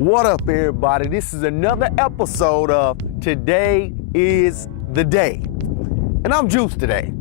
What up, everybody? This is another episode of Today is the Day. And I'm Juice today.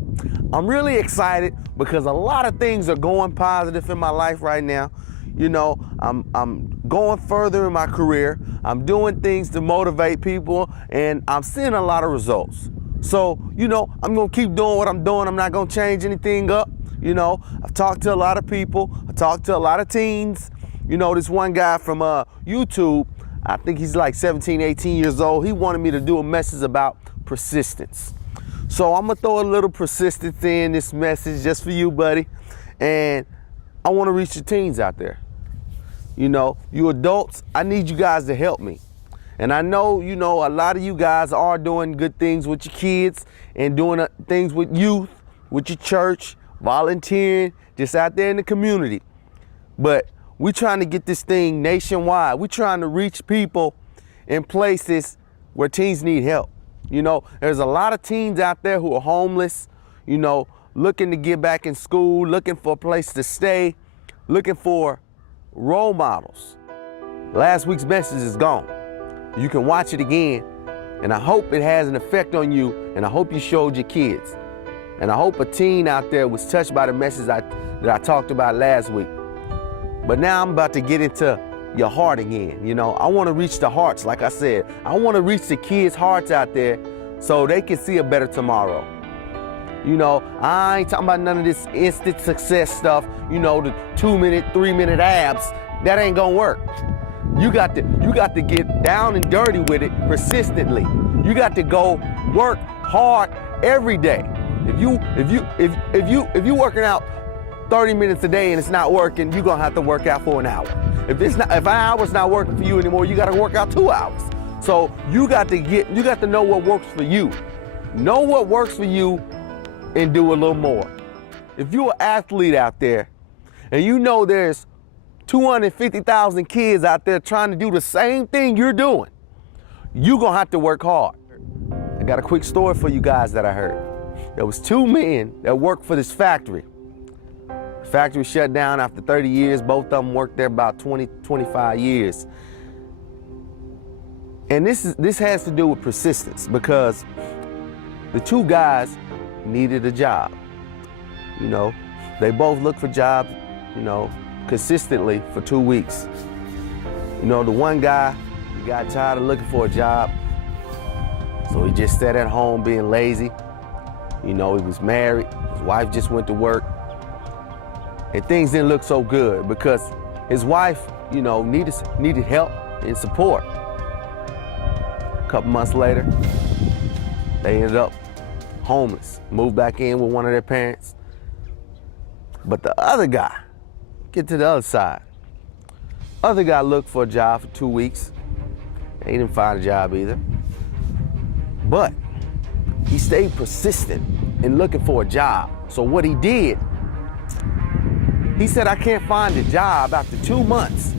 I'm really excited because a lot of things are going positive in my life right now. You know, I'm going further in my career. I'm doing things to motivate people, and I'm seeing a lot of results. So, you know, I'm gonna keep doing what I'm doing. I'm not gonna change anything up. You know, I've talked to a lot of people. I talked to a lot of teens. You know, this one guy from YouTube, I think he's like 17, 18 years old. He wanted me to do a message about persistence. So I'm gonna throw a little persistence in this message just for you, buddy. And I wanna reach the teens out there. You know, you adults, I need you guys to help me. And I know, you know, a lot of you guys are doing good things with your kids and doing things with youth, with your church, volunteering, just out there in the community. But we're trying to get this thing nationwide. We're trying to reach people in places where teens need help. You know, there's a lot of teens out there who are homeless, you know, looking to get back in school, looking for a place to stay, looking for role models. Last week's message is gone. You can watch it again, and I hope it has an effect on you, and I hope you showed your kids. And I hope a teen out there was touched by the message that I talked about last week. But now I'm about to get into your heart again. You know, I want to reach the hearts, like I said. I want to reach the kids' hearts out there so they can see a better tomorrow. You know, I ain't talking about none of this instant success stuff, you know, the 2-minute, 3-minute abs. That ain't gonna work. You got to get down and dirty with it persistently. You got to go work hard every day. If you working out 30 minutes a day and it's not working, you're gonna have to work out for an hour. If an hour's not working for you anymore, you gotta work out 2 hours. So you got to know what works for you. Know what works for you and do a little more. If you're an athlete out there and you know there's 250,000 kids out there trying to do the same thing you're doing, you're gonna have to work hard. I got a quick story for you guys that I heard. There was 2 men that worked for this factory. The factory shut down after 30 years. Both of them worked there about 20, 25 years. And this has to do with persistence because the 2 guys needed a job. You know, they both looked for jobs, you know, consistently for 2 weeks. You know, the one guy, he got tired of looking for a job, so he just sat at home being lazy. You know, he was married, his wife just went to work, and things didn't look so good because his wife, you know, needed help and support. A couple months later, they ended up homeless, moved back in with one of their parents. But the other guy, get to the other side. Other guy looked for a job for 2 weeks. He didn't find a job either. But he stayed persistent in looking for a job. So what he did, he said, I can't find a job after 2 months.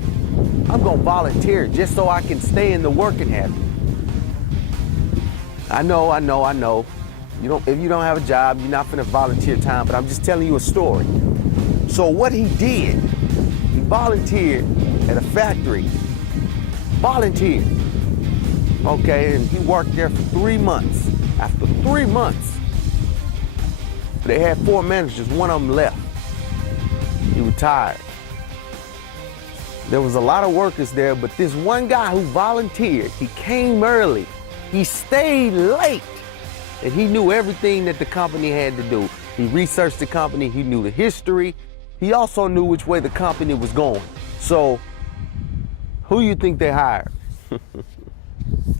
I'm gonna volunteer just so I can stay in the working habit. I know. If you don't have a job, you're not gonna volunteer time, but I'm just telling you a story. So what he did, he volunteered at a factory. Volunteered. Okay, and he worked there for 3 months. After 3 months, they had 4 managers, one of them left. He retired. There was a lot of workers there, but this one guy who volunteered, he came early, he stayed late, and he knew everything that the company had to do. He researched the company, he knew the history, he also knew which way the company was going. So, who you think they hired?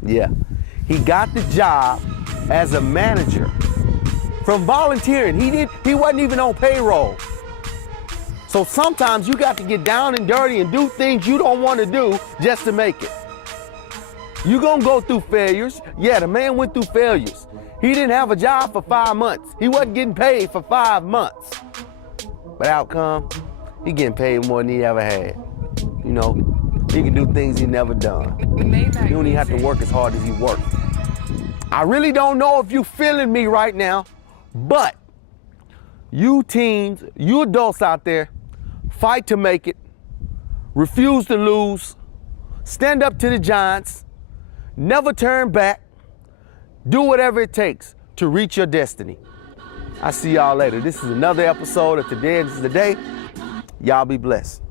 Yeah, he got the job as a manager from volunteering. He wasn't even on payroll. So sometimes you got to get down and dirty and do things you don't want to do just to make it. You're gonna go through failures. Yeah, the man went through failures. He didn't have a job for 5 months. He wasn't getting paid for 5 months. But outcome, he getting paid more than he ever had. You know, he can do things he never done. He don't even have to work as hard as he worked. I really don't know if you feeling me right now, but you teens, you adults out there, fight to make it, refuse to lose, stand up to the giants, never turn back, do whatever it takes to reach your destiny. I'll see y'all later. This is another episode of Today is the Day. Y'all be blessed.